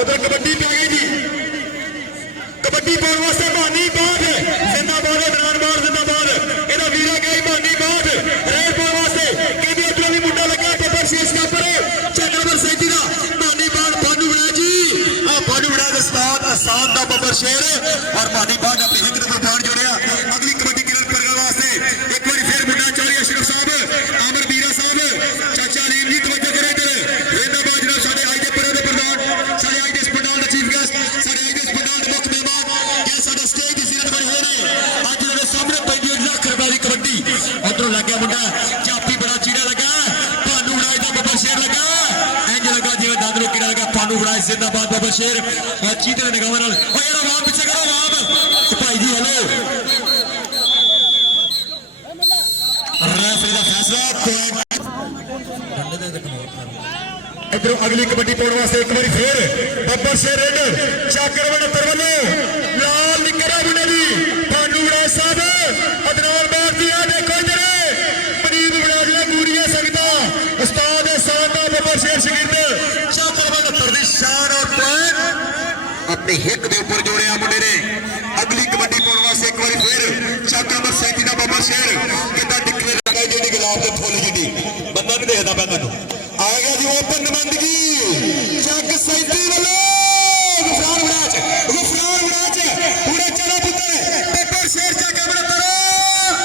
उधर कबड्डी पे आ गई जी। कबड्डी पाने वास्ते भानी बात जिंदाबाद इमरान जिंदाबाद एदा वीरा गई भानी बात रेड पाने वास्ते कहते अपना भी मुंडा लगा बब्बर शेष का पर चेक नंबर 37 दा भानी बात पांडू बड़ा जी आ पांडू बड़ा दा उस्ताद आसान दा बब्बर शेर और भानी बात अपनी हिंद नंबर पांच जोड़िया अगली कबड्डी क्रिकेट करने वास्ते एक बार फिर मुंडा चाली अशरफ साहब आमिर बीरा साहब चाचा अलीम जी तवज्जो करो इधर जिंदाबाद जनाब साडे आज दे प्रधान साडे आज दे पंडाल दा चीफ गेस्ट साडे आज दे पंडाल दे मुख्य मेहमान ये साडा स्टेज दी सीरत बने हुए ने अज दे सामने पैंदी लाख रुपए दी कबड्डी उधरों लग गया मुंडा चापी बड़ा चीड़ा लगा भानू बड़ा दा बब्बर शेर लगा इंज लगा जिवें दादरो कीड़ा लगा भानू बड़ा जिंदाबाद बब्बर शेर और चीते दे निगाहां नाल ओ यार आवाम पीछे करो आवाम भाई जी हेलो रेफरी दा फैसला इधरों अगली कबड्डी पाने वास्ते एक बार फिर बब्बर शेर रेडर चाकरवन तरवलो लाल निकरा बुनेली भानू बड़ा साहब अदनान भारती आ देखो इधर मरीद बड़ा जिला गुड़िया सकता उस्ताद सादा बब्बर शेर शकीर चाकरवन तरदी शान और पैन अपने हिक दे ऊपर जोड़िया मुंडे ने अगली कबड्डी पाने वास्ते एक बार फिर चाकरवन 37 दा बब्बर शेर कितना डिक्लेयर लगाई जेडी गुलाब दे फुल जी बंदा नहीं देखदा मैं तुहानू आ गया जी ओपन नुमाइंदगी जग 37 वाले गुफरान वराच पूरे चला पुत्र पेपर शेर चाका बड़ा करो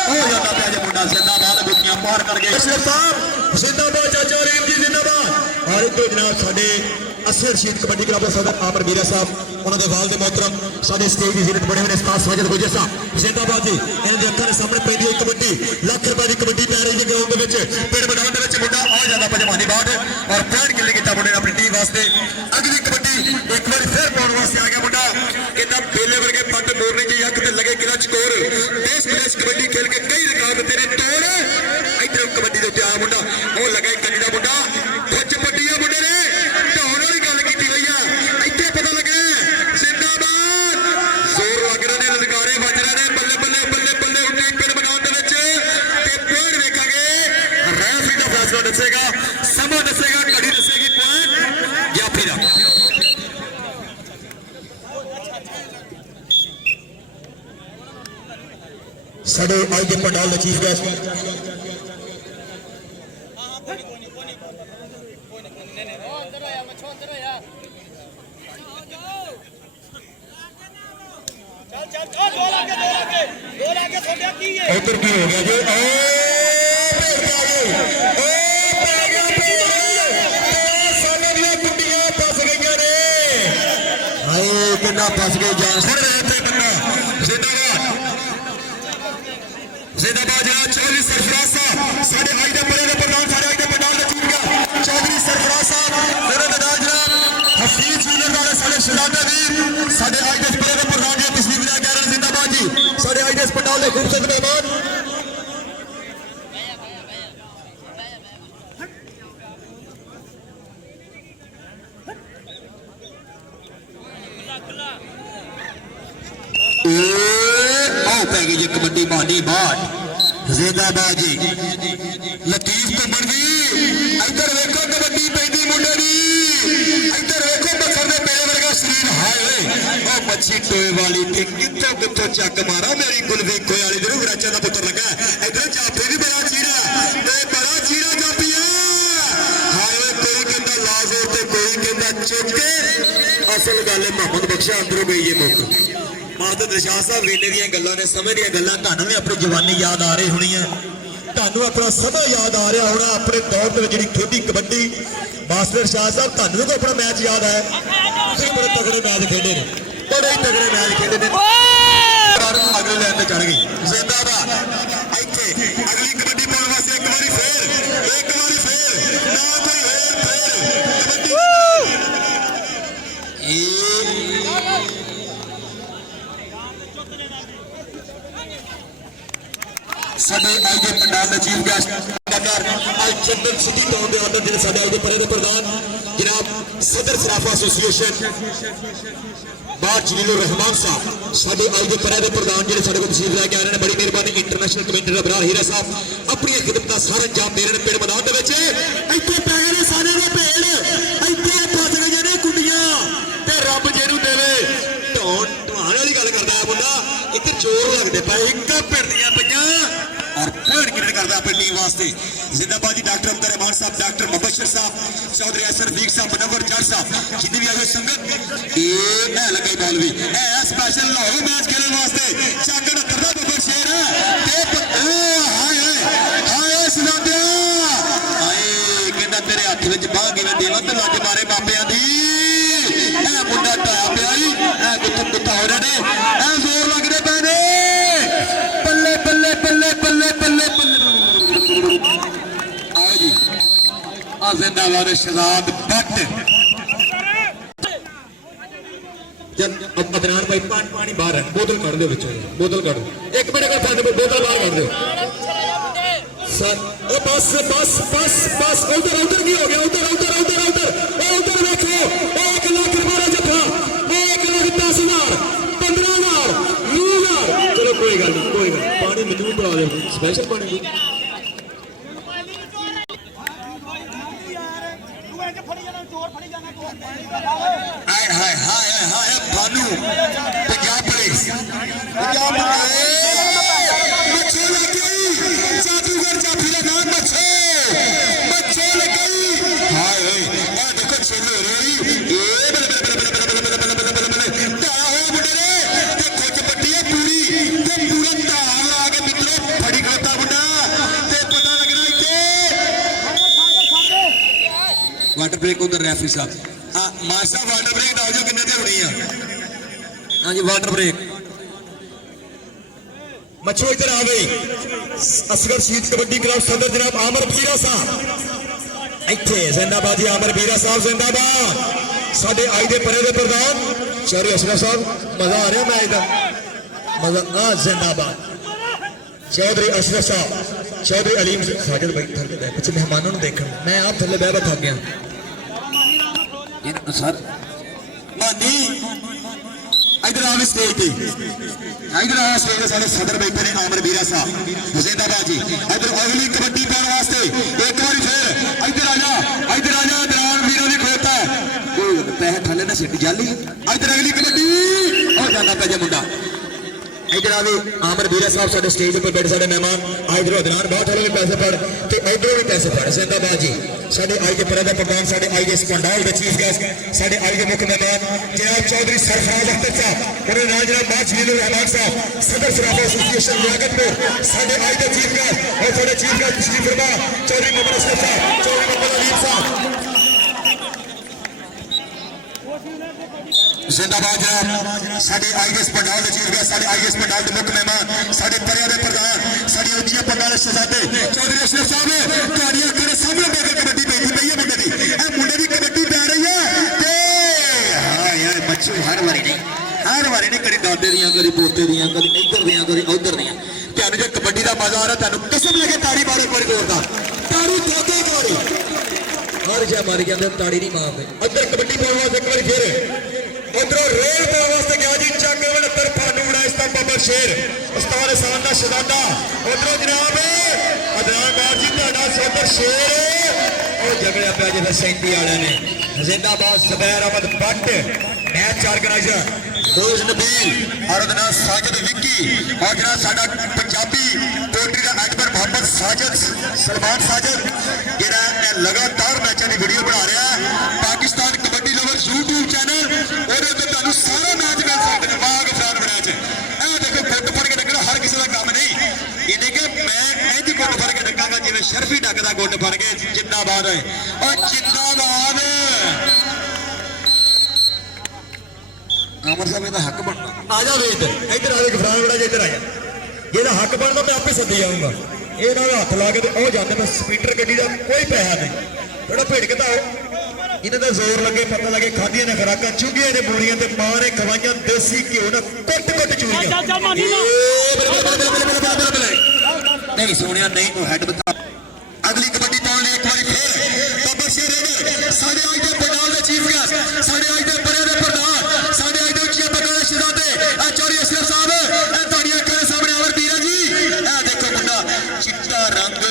हो जाता पे आज मुंडा जिंदाबाद गुटियां पार कर गए अशरफ साहब जिंदाबाद चाचा रेम जी जिंदाबाद और एक जनाब साडे असर रशीद कबड्डी क्लब सदर आमिर बीरा साहब उन्होंने वाल दे मोहतरम साडे स्टेज दी जीरत बने हुए उस्ताद साजिद गुजर साहब जिंदाबाद जी इन्हां दे अखां दे सामने पैंदी हुई कबड्डी लाख रुपए दी कबड्डी पै रही है ग्राउंड दे विच पिंड मैदान दे विच मुंडा आ जांदा पंजवानी बात और 65 किले कीता मुंडे ने अपनी टीम वास्ते अगली कबड्डी एक बार फिर पाउण वास्ते आ गया मुंडा कहंदा बेले वर्गे पट मोरने जी अख ते लगे किला चकोर देश विदेश कबड्डी खेल के कई रिकॉर्ड तेरे तोड़ इधर कबड्डी दे उत्ते आया मुंडा ओ लगा कली दा मुंडा कुछ पट्टियां मुंडे ने ढाउण वाली गल कीती होई आ इत्थे पता लगे जिंदाबाद जोर लग रहे ने ललकारे बज रहे ने बल्ले बल्ले बल्ले बल्ले उठे पिंड मैदान दे विच ते पॉइंट वेखांगे रेफरी दा फैसला दसेगा समा दसेगा घड़ी दसेगी पॉइंट या फिर साडे आज दे पंडाल दे चीफ गेस्ट उधर की हो गया जी फस गई ने हाय किन्ना फस गई जान सर जिंदाबाद जनाब चौधरी सरफराज साहब साडे आज दे परे दे प्रधान साडे आज दे पंडाल दे चीफ गेस्ट चौधरी सरफराज साहब मेरे मैदान जनाब हफीज वीलर वाले साडे शहजादा वीर साडे आज दे परे दे प्रधान जी तस्वीर ला के रहे जिंदाबाद जी साडे आज दे पंडाल दे खूबसूरत मेहमान जी कबड्डी बानी बाट जिंदाबाद जी लतीफ तो बन गई इधर देखो कबड्डी पैदी मुंडे दी इधर देखो बखर दे मेरे वर्गा शरीर हाय ओ मच्छी टोए वाली ते कित्थों कित्थों चक मारा मेरी गुलवी कोई वाली जरूर राजा दा पुत्र लगा इधर जाफे भी बड़ा चीड़ा ते बड़ा चीड़ा जापिया हाय कोई कहंदा लाज ते कोई कहंदा चुके असल गल मोहम्मद बख्शा अंदरों गई है मुक मादर निशान साहब वेले दी गल्लां ने समय दी गल्लां तुहानू भी अपनी जवानी याद आ रही होनी है तुहानू अपना सदा याद आ रहा होना अपने दौर में जिहड़ी खेडी कबड्डी मास्टर शाह साहब तुहानू भी अपना मैच याद है बड़े तगड़े मैच खेडे ने बड़े तगड़े मैच खेडे ने अगले लाइन पे चढ़ गई जिंदाबाद इत्थे अगली कबड्डी पाउण वास्ते एक बारी फिर ना कोई फिर कबड्डी साडे आज दे पंडाल दे चीफ गेस्ट चंदन सिटी टाउन दे अंदर जिहड़े साडे आज दे परे दे प्रधान जनाब सदर सराफा एसोसीएशन बार जलीलुर रहमान साहब साडे आज दे परे दे प्रधान जिहड़े साडे को तशरीफ लेके आ रहे हैं बड़ी मेहरबानी इंटरनेशनल कमेंटेटर अबरार हीरा साहब अपनी खिदमत दा सारा अंजाम दे रहे हैं पिंड मैदान दे विच इत्थे पै गए ने सारे दे भेड़ इत्थे फस गई ने कुंडियां ते टीम वास्ते जिंदाबाद डॉक्टर अब्दुल रहमान साहब, डॉक्टर मुबशर साहब, चौधरी असर रफीक साहब, मुनव्वर जट साहब, जितनी भी आयो संगत ये लगे बॉल भी स्पेशल लाहौर मैच खेलने वास्ते चाकड़ करदा बब्बर शेर हाय सुनादिया हाय कहना तेरे हाथ में बाह किवें देवां ते लज मारे बापियां दी मुंडा ढाया पिया गुत्थम गुत्था हो रहे ने जोर लगते पे ने बल्ले बल्ले बल्ले बल्ले बल्ले बल्ले आओ जी आ जिंदाबाद शहजाद भट्ट अदनान भाई पानी बाहर है बोतल कड़ दो बोतल कड़ एक मिनट अगर पानी बोतल बाहर कड़ दो सर बस बस बस बस उधर उधर की हो गया उधर उधर उधर उधर उधर देखो 1 लाख रुपये जफा 1,10,000 15,000 20,000 चलो कोई गल नहीं कोई गल पानी मैनू पिला दो स्पेशल पानी हाय हाय हाय हाय भानू पंजाब पुलिस मच्छे लग गई जादूगर जाफी का नाम मच्छे लग गई हाय हाय देखो छेल हो रही ये ढाया हो मुंडे ने ते कुछ पट्टी है पूरी ते पूरा ढाल ला के मित्रों फड़ी खाता मुंडा ते पता लगना इत्थे वाटर ब्रेक उधर रेफरी साहब हाँ मास्टर वाटर ब्रेक दो जो किन्ने ते होनी है हाँ जी वाटर ब्रेक मच्छो इधर आ गई असगर शीत कबड्डी क्लब सदर जनाब आमर बीरा साहब इत्थे जिंदाबाद जी आमर बीरा साहब जिंदाबाद साडे आई दे परे दे प्रधान चौधरी अशरफ साहब मजा आ रहा मैच दा मजा हाँ जिंदाबाद चौधरी अशरफ साहब चौधरी अलीम साजिद भाई थल्ले बैठ कुछ मेहमानों ने देखना मैं आप थल्ले बैठ थक गया सर मानी इधर आवे स्टेज पे इधर आया स्टेज पे सारे सदर बैठे ने आमर बीरा साहब जिंदाबाद जी इधर अगली कबड्डी पाने वास्ते एक बार फिर इधर आ जा दरान वीरों ने खोता है पैसे थले ना सिट जाली इधर अगली कबड्डी और जाना पे मुंडा इधर आवे आमर बीरा साहब साडे स्टेज पर बैठे साडे मेहमान इधर अदनान बहुत वाले भी पैसे पड़ ते इधर भी पैसे पड़ जिंदाबाद जी साडे आई के परदा प्रधान साडे आई के स्कंडाल दे चीफ गेस्ट साडे आई के मुख्य मेहमान जनाब चौधरी सरफराज अख्तर साहब और राजनाथ बाज लीलुर रहमान साहब सदर सराफा एसोसिएशन लियाकतपुर साडे आई के चीफ गेस्ट और साडे चीफ गेस्ट तशरीफ फरमा चौधरी मोहम्मद असलम साहब चौधरी मोहम्मद अलीम साहब जिंदाबाद जनाब साडे आईएएस पंडाल दे चीफ गेस्ट साडे आईएएस पंडाल दे मुख्य मेहमान साडे परिया दे प्रधान साडी उच्ची पंडाल शहजादे चौधरी अशरफ साहब तुहाडियां अखरे सामने बैठ के कबड्डी पेई पई है मुंडे दी ए मुंडे दी कबड्डी पै रही है ते हां यार बच्चों हर वारी नहीं कदी दादे दियां कदी पोते दियां कदी इधर दियां कदी उधर दियां तुहानू जे कबड्डी दा मजा आ रहा तुहानू किस्म लगे ताड़ी मारो बड़ी जोरदार ताड़ी दोते ताड़ी हर जा मारी जांदे ताड़ी नहीं मारदे अदर कबड्डी पाउण वास्ते एक बारी फिर उधरों रेल पाने वास्ते गया जी चाकर 69 फानू उड़ाइस्ता बब्बर शेर उस्ताद एहसान दा शहजादा उधरों जनाब अदनान बाज जी तुहाडा सोदर शेर और झगड़िया पिया जिहड़ा 37 वाले ने जिंदाबाद जुबैर अहमद भट्ट मैच ऑर्गेनाइजर रोज नबील और उधर साजिद विक्की और जनाब साडा पंजाबी पोल्ट्री का अकबर मोहम्मद साजिद सलमान साजिद जिहड़ा लगातार मैचों की वीडियो बना रहा है Pakistan kabaddi lover YouTube channel और सारा मैच मिल सकते हैं बाग अफरान मैच देखो गुट फड़ के डकना हर किसी का काम नहीं इन्हें कि मैं इंज गुट फड़ के डकांगा जिवें शरफी डकदा गुट फड़ के जिंदाबाद है और जिंदाबाद आमर साहब हक बनना आ जा इधर आ गफरान बड़ा इधर आया जेदा हक बनना मैं आपे सदी आऊंगा ये हाथ ला के ओ जाते मैं स्पीटर गड्डी का कोई पैसा नहीं थोड़ा भिड़ के तो आओ इन्हें तो जोर लगे पता लगे खादियां ने खुराक चुगिया ने बूरियां ते मां ने खवाइयां देसी घ्यो ने कुट चूरियां नहीं सोनिया नहीं तू हेड बता अगली कबड्डी पाने एक बार फिर बब्बर शेर रेडर साडे आज दे पंडाल दे चीफ गेस्ट साडे आज दे परे दे प्रधान साडे आज दे उच्ची पंडाल दे शहजादे चौधरी अशरफ साहब ए ਤੁਹਾਡੀਆਂ ਅੱਖਾਂ ਦੇ ਸਾਹਮਣੇ ਅਮਰ ਵੀਰਾ ਜੀ ਇਹ ਦੇਖੋ ਮੁੰਡਾ ਚਿੱਟਾ ਰੰਗ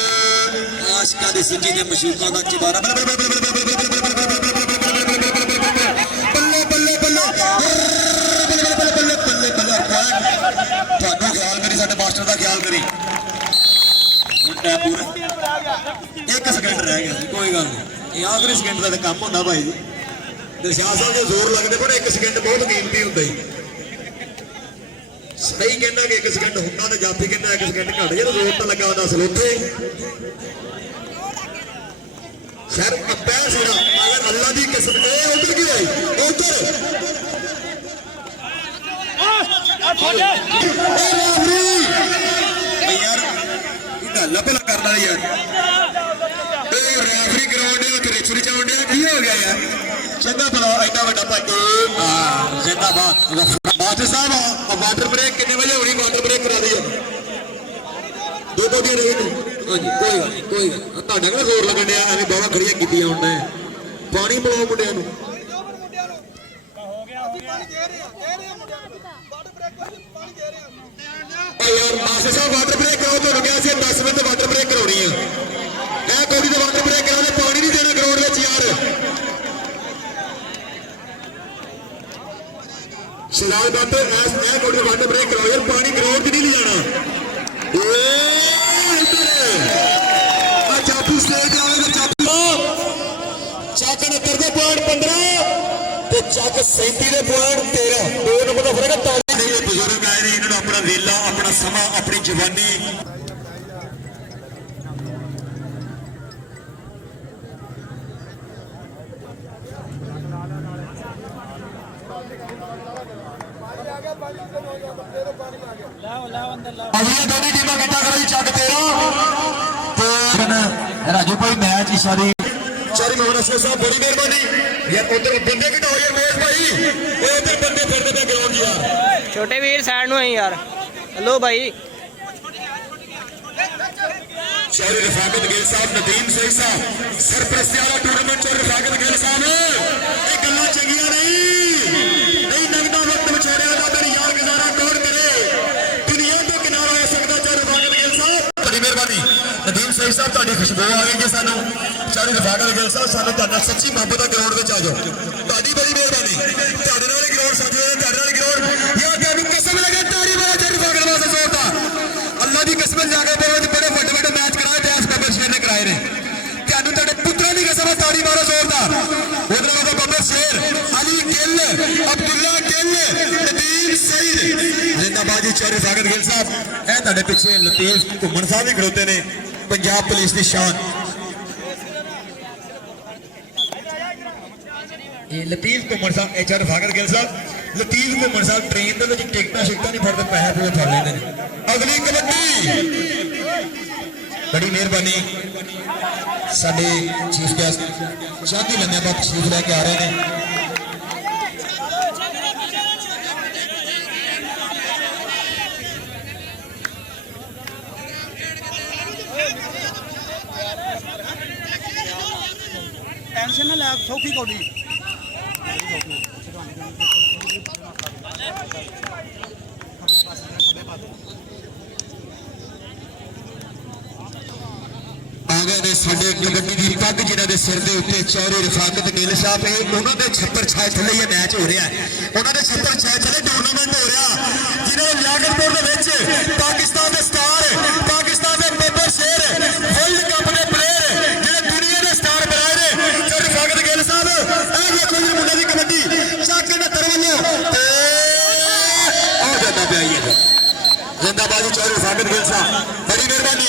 ਆਸ਼ਕਾਂ ਦੀ ਸਿੱਧੀ ਦੇ ਮਸ਼ੂਕਾਂ ਦਾ ਚਿਬਾਰਾ ਤੁਹਾਨੂੰ ਖਿਆਲ ਕਰੀ ਸਾਡੇ ਮਾਸਟਰ ਦਾ ਖਿਆਲ ਕਰੀ ਮੁੰਡਾ ਪੂਰਾ गल नहीं, आखिरी सेकंड का काम होंगे भाई जी। दिलशाद साहब जो जोर लगते पर 1 सेकंड बहुत कीमती होंगे। सही कहना कि 1 सेकंड होंगे तो जाफी कहना 1 सेकंड घट गया तो जोर तो लगा दस लोथे सर पैर सीधा अगर अल्लाह की कसम उधर की आई उधर यार गल भला करना यार रेफरी ग्राउंड रिच रिच आउंडे की हो गया यार चंगा भला एडा वड्डा भाई जिंदाबाद मास्टर साहब वाटर ब्रेक कितने बजे होनी वाटर ब्रेक करा दी दो दी रही हाँ जी कोई गल कोई गल ਤੁਹਾਡਾ ਕਿਹੜਾ ਜ਼ੋਰ ਲੱਗਣ ਡਿਆ ਐਵੇਂ ਬਾਵਾ ਖੜੀਆਂ ਕੀਤੀਆਂ ਹੁੰਦਾ ਪਾਣੀ ਪਿਲਾਓ ਮੁੰਡਿਆਂ ਨੂੰ यार मास्टर साहब वाटर ब्रेक कराओ तो क्या 10 मिनट वाटर ब्रेक करानी है कोई तो वाटर ब्रेक करा पानी नहीं देना ग्राउंड में यार शराब बात कोई वाटर ब्रेक कराओ यार पानी ग्राउंड नहीं ले जाना चापू स्टेज चक 69 के पॉइंट 15 तो चक 37 के पॉइंट 13 2 नंबर का फर्क है बुजुर्ग आए ने इन्होंने अपना वेला अपना समा अपनी जवानी दोनों टीमें कट्ठा करो जी चक 13 राजू भाई मैच इशारी सारी मोहन असलम साहब बड़ी मेहरबानी यार उधर बंदे घटाओ यार मेज भाई उधर बंदे फिरते पे ग्राउंड यार छोटे वीर साइड नु है यार हेलो भाई शहरी रफाकत गिल साहब नदीम सही साहब सरपरस्ती वाला टूर्नामेंट चोर रफाकत गिल साहब ये गल्ला चंगियां नहीं लगदा वक्त विछोड़िया दा मेरी यार गुजारा कौन करे दुनिया तो किनारा हो सकदा चोर रफाकत गिल साहब बड़ी मेहरबानी नदीम सही साहब ਤੁਹਾਡੀ ਖੁਸ਼ਬੂ ਆ ਗਈ ਜੀ ਸਾਨੂੰ ਚਾਰੇ ਰਫਾਕਤ ਗਿਲ ਸਾਹਿਬ ਸਾਨੂੰ ਤੁਹਾਡਾ ਸੱਚੀ ਮੁਹੱਬਤ ਦਾ ਗਰਾਊਂਡ ਵਿੱਚ ਆ ਜਾਓ ਤੁਹਾਡੀ ਬੜੀ ਮਿਹਰਬਾਨੀ ਤੁਹਾਡੇ ਨਾਲ ਗਰਾਊਂਡ ਸਾਥੀਓ ਨੇ ਤੁਹਾਡੇ ਨਾਲ ਗਰਾਊਂਡ ਯਾਰ ਤੁਹਾਨੂੰ ਕਸਮ ਲਗਾ ਤਾਰੀ ਵਾਲਾ ਚਾਰੇ ਰਫਾਕਤ ਵਾਸਤੇ ਸੋਤਾ ਅੱਲਾਹ ਦੀ ਕਸਮ ਜਾ ਕੇ ਬੜੇ ਵੱਡੇ ਵੱਡੇ ਮੈਚ ਕਰਾਏ ਡੈਸ ਬੱਬਰ ਸ਼ੇਰ ਨੇ ਕਰਾਏ ਨੇ ਤੁਹਾਨੂੰ ਤੁਹਾਡੇ ਪੁੱਤਰਾਂ ਦੀ ਕਸਮ ਤਾਰੀ ਵਾਲਾ ਜ਼ੋਰਦਾ ਉਧਰ ਉਹਦਾ ਬੱਬਰ ਸ਼ੇਰ ਅਲੀ ਗਿੱਲ ਅਬਦੁੱਲਾ ਗਿੱਲ ਨਦੀਮ ਸਈਦ ਜ਼ਿੰਦਾਬਾਦ ਜੀ ਚਾਰੇ ਰਫਾਕਤ ਗਿੱਲ ਸਾਹਿਬ ਇਹ ਤੁਹਾਡੇ ਪਿੱਛੇ ਲਤੀਫ ਘੁੰਮਣ ਸਾਹਿਬ ਵੀ ਖੜੋਤੇ ਨੇ पंजाब पुलिस की शान लतीफ घुमन साहब एच आर रफाकत गिल साहब लतीफ घुमन साहब ट्रेन के टिकटा शिकटा नहीं फड़ते पैसे पूरे फड़ लेंगे अगली कबड्डी बड़ी मेहरबानी साडे चीफ गेस्ट शादी लंदे बाप तशरीफ लैके आ रहे हैं टेंशन ना ले सौखी कौड़ी साडे कबड्डी की पग जिन्हों के सिर के उत्ते चौरे रफाकत गिल साहब उन्होंने छप्पर छाए थले यह मैच हो रहा है उन्होंने छप्पर छाए थले टूर्नामेंट हो रहा जिन्होंने लियाकतपुर पाकिस्तान के स्टार पाकिस्तान के बब्बर शेर वर्ल्ड कप के प्लेयर जो दुनिया के स्टार बनाए ने रफाकत गिल साहब देखो जी मुंडे की कबड्डी चक 69 वालों जाता पे आई है जिंदाबाद चौरे रफाकत गिल साहब बड़ी मेहरबानी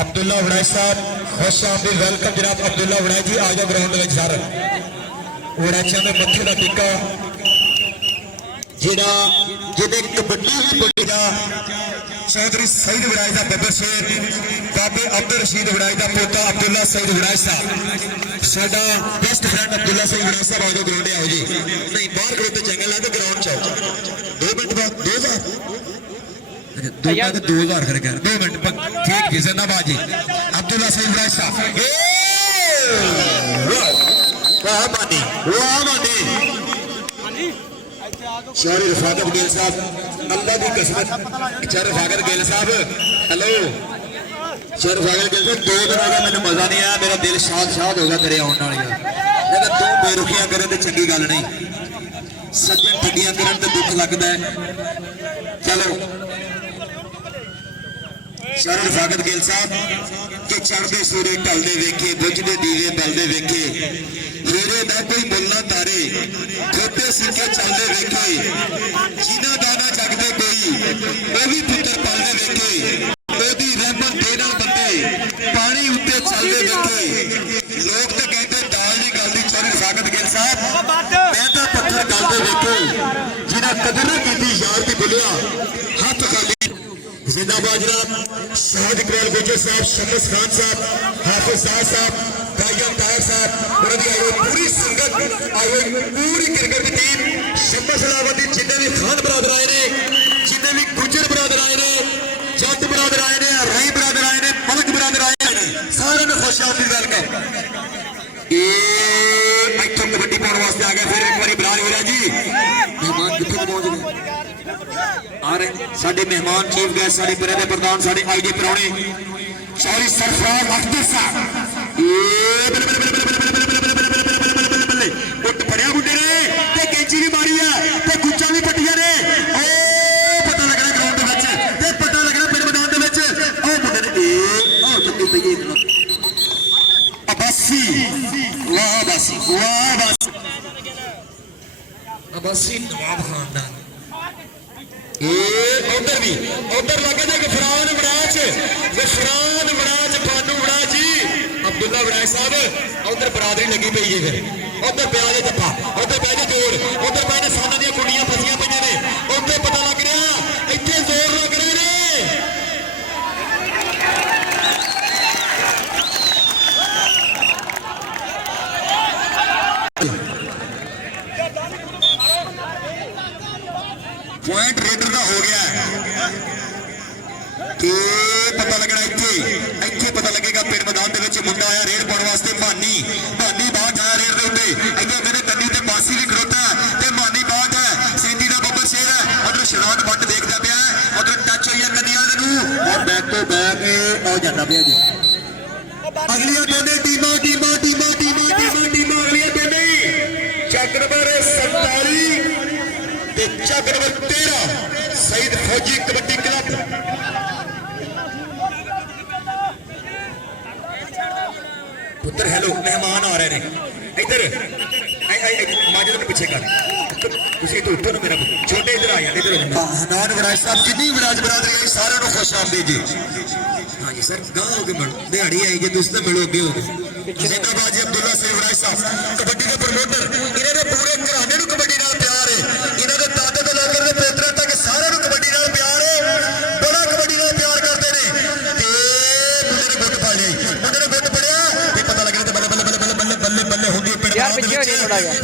अब्दुल्ला वड़ाई साहब खुश आमदी वेलकम जनाब अब्दुल्ला वड़ाई जी आ जाओ ग्राउंड में सर वड़ाइया में मत्थे का टिक्का जिहड़ा जिन्हें कबड्डी ही बोलेगा चौधरी सईद वड़ाई का बब्बर शेर बाबे अब्दुल रशीद वड़ाई का पोता अब्दुल्ला सईद वड़ाई साहब साडा बेस्ट फ्रेंड अब्दुल्ला सईद वड़ाई साहब आ जाओ ग्राउंड आओ जी नहीं बाहर करो तो चंगा लगता ग्राउंड च आओ 2 मिनट बाद 2000 कर गया 2 मिनट ठीक जी जिंदाबाद जी अब्दुल्ला सईद वड़ाई साहब वाह मानी शौरी रफाकत गिल साहब अल्लाह की कसमत अच्छा रफाकत गिल साहब हेलो ਸ਼ਰ ਸਾਗਰ ਕਹਿੰਦੇ 2 ਦਿਨ ਹੋ ਗਏ ਮੈਨੂੰ ਮਜ਼ਾ ਨਹੀਂ ਆਇਆ, ਮੇਰਾ ਦਿਲ ਸ਼ਾਦ ਹੋ ਗਿਆ ਤੇਰੇ ਆਉਣ ਨਾਲ ਯਾਰ। ਕਹਿੰਦਾ ਤੂੰ ਬੇਰੁਖੀਆਂ ਕਰੇ ਤੇ ਚੰਗੀ ਗੱਲ ਨਹੀਂ, ਸੱਜਣ ਠੱਗੀਆਂ ਕਰਨ ਤੇ ਦੁੱਖ ਲੱਗਦਾ ਹੈ। ਚਲੋ ਸ਼ਰਨ ਸਾਗਰ ਗਿੱਲ ਸਾਹਿਬ ਕਿ ਚੜ੍ਹਦੇ ਸੂਰਜ ਢਲਦੇ ਵੇਖੇ, ਬੁਝਦੇ ਦੀਵੇ ਬਲਦੇ ਵੇਖੇ, ਹੀਰੇ ਦਾ ਕੋਈ ਮੁੱਲ ਨਾ ਤਾਰੇ, ਖੋਟੇ ਸਿੱਕੇ ਚੱਲਦੇ ਵੇਖੇ, ਜਿਨ੍ਹਾਂ ਦਾ ਨਾ ਜਗਦੇ ਕੋਈ ਉਹ ਵੀ ਪੁੱਤਰ ਪਲਦੇ ਵੇਖੇ, ਉਹਦੀ ਰਹਿਮਤ ਦੇ ਨਾਲ ਬੰਦੇ ਪਾਣੀ ਉੱਤੇ ਚੱਲਦੇ ਵੇਖੇ। ਲੋਕ ਤਾਂ ਕਹਿੰਦੇ ਦਾਲ ਦੀ ਗੱਲ ਦੀ, ਸ਼ਰਨ ਸਾਗਰ ਗਿੱਲ ਸਾਹਿਬ ਮੈਂ ਤਾਂ ਪੱਥਰ ਗਲਦੇ ਵੇਖੇ, ਜਿਨ੍ਹਾਂ ਕਦਰ ਨਾ ਕੀਤੀ ਯਾਰ ਦੀ ਬੁਲਿਆ ਹੱਥ ਖਾਲੀ। जिंदाबाद जनाब शाहिद इकबाल गुजर साहब, शमस खान साहब, हाफिज साहब, भाईजान ताहिर साहब और पूरी संगत आई हुई पूरी क्रिकेट की टीम, शमस अलावती जिन्हें भी खान बरादर आए ने, जिन्हें भी गुजर बरादर आए ने, जट बरादर आए ने, राई बरादर आए ने, मलक बरादर आए ने, सारे ने खुश आमदीद वेलकम। इतों कबड्डी पाने वास्ते आ गए फिर एक बार इमरान हीरा जी, मेहमान कितने पहुंच गए आ रहे साडे मेहमान चीफ गेस्ट साडे पिंड दे प्रधान साडे आई जे परौणे चौधरी सरफराज अख्तर साहब। उठ फड़िया मुंडे ने ते कैंची भी मारी है ते गुच्चा भी पट्टियां ने, ओ पता लगना ग्राउंड दे विच ते पता लगना पिंड मैदान दे विच, ओ मुंडे ने ओ जल्दी पई अब्बासी वाह अब्बासी नवाब खानदान उधर भी उधर लगे जे गफरान बड़ाच फानू बड़ा जी अब्दुल्ला बड़ा साहब उधर बरादरी लगी पई है, फिर उधर प्या दे जप्पा, उधर पै जे जोर, उधर पै ने साना दी कुड़ियां फसियां पईयां ने, उधर पता लग रहा इत्थे जोर लग रहे ने। पॉइंट रेडर का हो गया कि पता लगना इत्थे पता लगेगा पिंड मैदान दे विच मुंडा आया रेड पाउण वास्ते, मानी बाठ आया रेड दे उत्ते, इत्थे कहंदे कन्नी ते बासी भी खड़ोता है ते मानी बाठ है, सेंधी दा बब्बर शेर है, उधर शरान बट देखदा पिया, उधर टच होई है कन्नी वाले नूं और बैक तो बैक आ जांदा पिया जी। अगलियां दोने टीमां अगलियां दोने चक नंबर 47 चक नंबर 13 शहीद फौजी कबड्डी क्लब पुत्र। हेलो मेहमान आ रहे हैं इधर माजर के पीछे कर उठो ना मेरा छोटे इधर आ जाते इधर हनान विराज साहब जिन्नी विराज बरादरी आई सारे खुश आमदीद जी। हाँ जी सर गांव हो गए दिहाड़ी आई जी तुम तो मिलो अगे हो गए। जिंदाबाद जी अब्दुल्ला सिंह विराज साहब कबड्डी के प्रमोटर, इन्होंने पूरे घराने को कबड्डी नाल प्यार है, इन्होंने दादे तो लेकर के पोतरे तक सारे कबड्डी नाल प्यार है, बड़ा कबड्डी नाल प्यार करते हैं। मुंडे ने गुट फड़ ली, मुंडे ने गुट फड़िया ते पता लग रहा बल्ले बल्ले बल्ले बल्ले बल्ले बल्ले होंगी पिंड।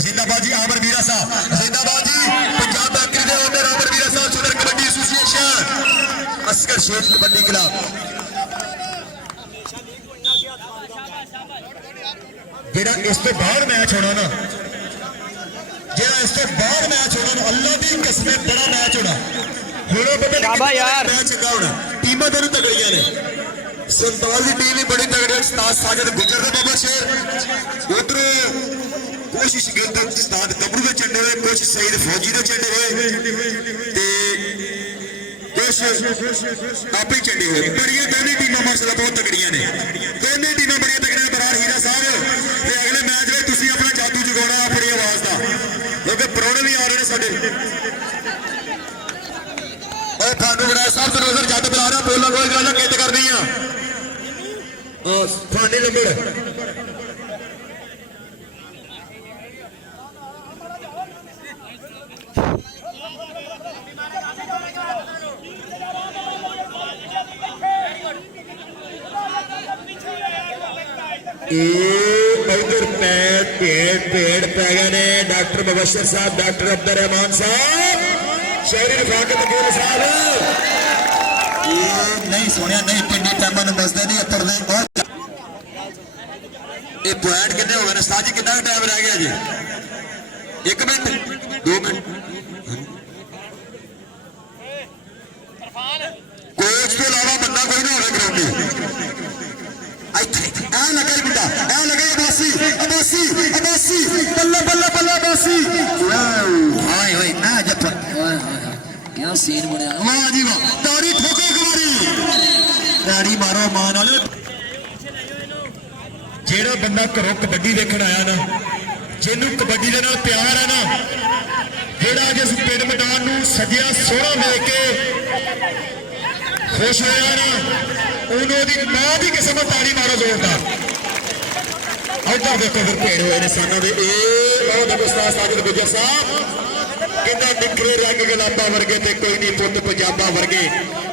जिंदाबाद जी आमर वीरा साहब, जिंदाबाद जी पंजाब बैकरी दे ओनर आमर वीरा साहब, सुदर कबड्डी एसोसिएशन, असगर शेख कबड्डी क्लब। जेड़ा इस तो बाद मैच होना ना, जेड़ा इस तो बाद मैच होना ना, अल्लाह दी कसम बड़ा मैच होना हुण पता यार मैच चंगा होना। टीमां दोनों तगड़ियां ने, संताल की टीम भी बड़ी तगड़ी, उस्ताद साजिद गुजर का बाबा शेर, उधर कोशिश गिल उस्ताद कमरू के चंडे हुए, कुछ शहीद फौजी के चंडे हुए ते कुछ आप ही चंडे हुए। बड़िया दोनों टीमां माशाअल्लाह बहुत तगड़ियां ने, दोनों टीमां बड़िया तगड़ियां। बरार हीरा साहब अगले मैच में तुसीं अपना जादू जगाउणा अपनी आवाज़ का, क्योंकि परौणे भी आ रहे हैं साडे। और फानू बड़ा साहब सरोवर जट बुला रहा, बोलना कोई गल कित करनी आ फानी लंबड़ इधर पेड़ पै गए ने। डॉक्टर मुबशर साहब, डॉक्टर अब्दुल रहमान साहब, शहरी रफाकत गिल साहब नहीं सुनिया नहीं पिंडी टाइम बसते नहीं उतरते। ये पॉइंट कितने हो गए साजी, कितना टाइम रह गया जी? 1 मिनट 2 मिनट। कोच के अलावा बंदा कोई नहीं होगा ग्राउंड ਕਰਾਉਂਦੇ ਇੱਥੇ ਐ ਲੱਗਾ ਹੀ ਮੁੰਡਾ ਐ ਲੱਗਾ ਅਬਾਸੀ ਬੱਲੇ ਬੱਲੇ ਬੱਲੇ ਅਬਾਸੀ ਹਾਏ ਹੋਏ ਆ ਜੱਫਾ ਯਾ ਸੀਨ ਬਣਿਆ ਵਾਹ ਜੀ ਵਾਹ ਤਾੜੀ ਠੋਕੋ ਕੁਮਾਰੀ ਤਾੜੀ ਮਾਰੋ ਮਾਂ ਨਾਲ ਜਿਹੜਾ ਬੰਦਾ ਘਰੋਂ ਕਬੱਡੀ ਦੇਖਣ ਆਇਆ ਨਾ ਜਿਹਨੂੰ ਕਬੱਡੀ ਦੇ ਨਾਲ ਪਿਆਰ ਹੈ ਨਾ ਜਿਹੜਾ ਅੱਜ ਇਸ ਪਿੰਡ ਮੈਦਾਨ ਨੂੰ ਸਜਿਆ ਸੋਹਣਾ ਵੇਖ ਕੇ ਖੁਸ਼ ਹੋਇਆ ਨਾ ਉਹਨੂੰ ਦੀ ਮਾਂ ਦੀ ਕਿਸਮ ਤਾੜੀ ਮਾਰੋ ਜ਼ੋਰਦਾਰ ਆਉਂਦਾ ਦੇਖੋ ਫਿਰ ਭੇੜ ਹੋਏ ਨੇ ਸਾਨਾਂ ਦੇ ਇਹ ਲਓ ਦੇਖੋ ਉਸਤਾਦ ਸਾਜਦ ਗੁੱਜਰ ਸਾਹਿਬ ਕਹਿੰਦਾ ਨਿਖਰੇ ਰੰਗ ਗੁਲਾਬਾਂ ਵਰਗੇ ਤੇ ਕੋਈ ਨਹੀਂ ਪੁੱਤ ਪੰਜਾਬਾਂ ਵਰਗੇ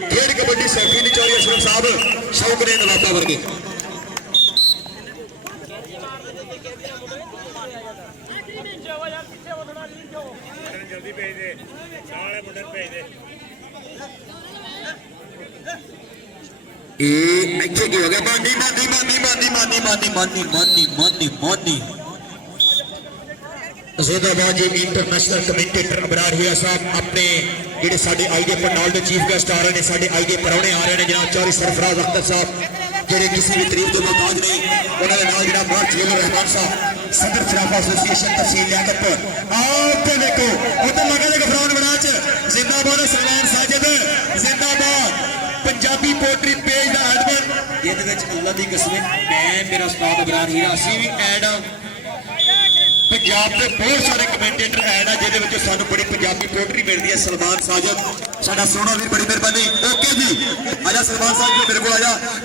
ਖੇਡ ਕਬੱਡੀ ਸੈਕਟਰੀ ਦੀ ਚੌੜੀ ਅਸ਼ਰਫ ਸਾਹਿਬ ਸ਼ੌਕ ਨੇ ਗੁਲਾਬਾਂ ਵਰਗੇ ਜਲਦੀ ਭੇਜ ਦੇ ਨਾਲੇ ਮੁੰਡੇ ਨੂੰ ਭੇਜ ਦੇ ਇਹ ਇੱਥੇ ਕੀ ਹੋ ਗਿਆ ਮਾਨੀ ਜ਼ੋਦਾਬਾਦ ਜੀ ਇੰਟਰਨੈਸ਼ਨਲ ਕਮੈਂਟੇਟਰ ਅਬਰਾਰ ਹੋਇਆ ਸਾਹਿਬ ਆਪਣੇ ਜਿਹੜੇ ਸਾਡੇ ਆਈ ਦੇ ਪੰਡਾਲ ਦੇ ਚੀਫ ਗੈਸਟ ਆ ਰਹੇ ਨੇ ਸਾਡੇ ਆਈ ਦੇ ਪਰੌਣੇ ਆ ਰਹੇ ਨੇ ਜਨਾਬ ਚੌਧਰੀ ਸਰਫਰਾਜ਼ ਅਖਤਰ ਸਾਹਿਬ ਜਿਹੜੇ ਕਿਸੇ ਵੀ ਤਰੀਕ ਤੋਂ ਮੁਹਤਾਜ ਨੇ ਉਹਨਾਂ ਦੇ ਨਾਲ ਜਿਹੜਾ ਮਾਰਚ ਜੀਵਨ ਰਹਿਮਾਨ ਸਾਹਿਬ ਸਦਰ ਸਰਾਫਾ ਐਸੋਸੀਏਸ਼ਨ ਤਹਿਸੀਲ ਲਿਆਕਤਪੁਰ ਆਪ ਤੇ ਦੇਖੋ ਉਧਰ ਲਗਾ ਦੇ ਗਫਰਾਨ ਬਰਾਚ ਜ਼ਿੰਦਾਬਾਦ ਸਲਮਾਨ ਸਾਜਦ ਜ਼ਿੰਦਾਬਾਦ ਪੰਜਾਬੀ ਪੋਟਰੀ ਪੇਜ ਦਾ ਐਡਮਨ ਇਹਦੇ ਵਿੱਚ ਅੱਲਾ ਦੀ ਕਸਮ ਮੈਂ ਮੇਰਾ ਉਸਤਾਦ ਅਬਰਾਰ ਹੀਰਾ ਅਸੀਂ ਵੀ ਐਡ ਪੰਜਾਬ ਦੇ ਬਹੁਤ ਸਾਰੇ ਕਮੈਂਟੇਟਰ ਐਡ ਆ ਜਿਹਦੇ ਵਿੱਚ ਸਾਨੂੰ ਬੜੀ ਪੰਜਾਬੀ ਪੋਟਰੀ ਮਿਲਦੀ ਹੈ ਸਲਮਾਨ ਸਾਜਦ ਸਾਡਾ ਸੋਹਣਾ ਵੀਰ ਬੜੀ ਮਿਹਰਬਾਨੀ ਓਕੇ ਜੀ ਆਜਾ ਸਲਮਾਨ ਸਾਹਿਬ ਜੀ ਮੇਰੇ ਕੋਲ ਆਜਾ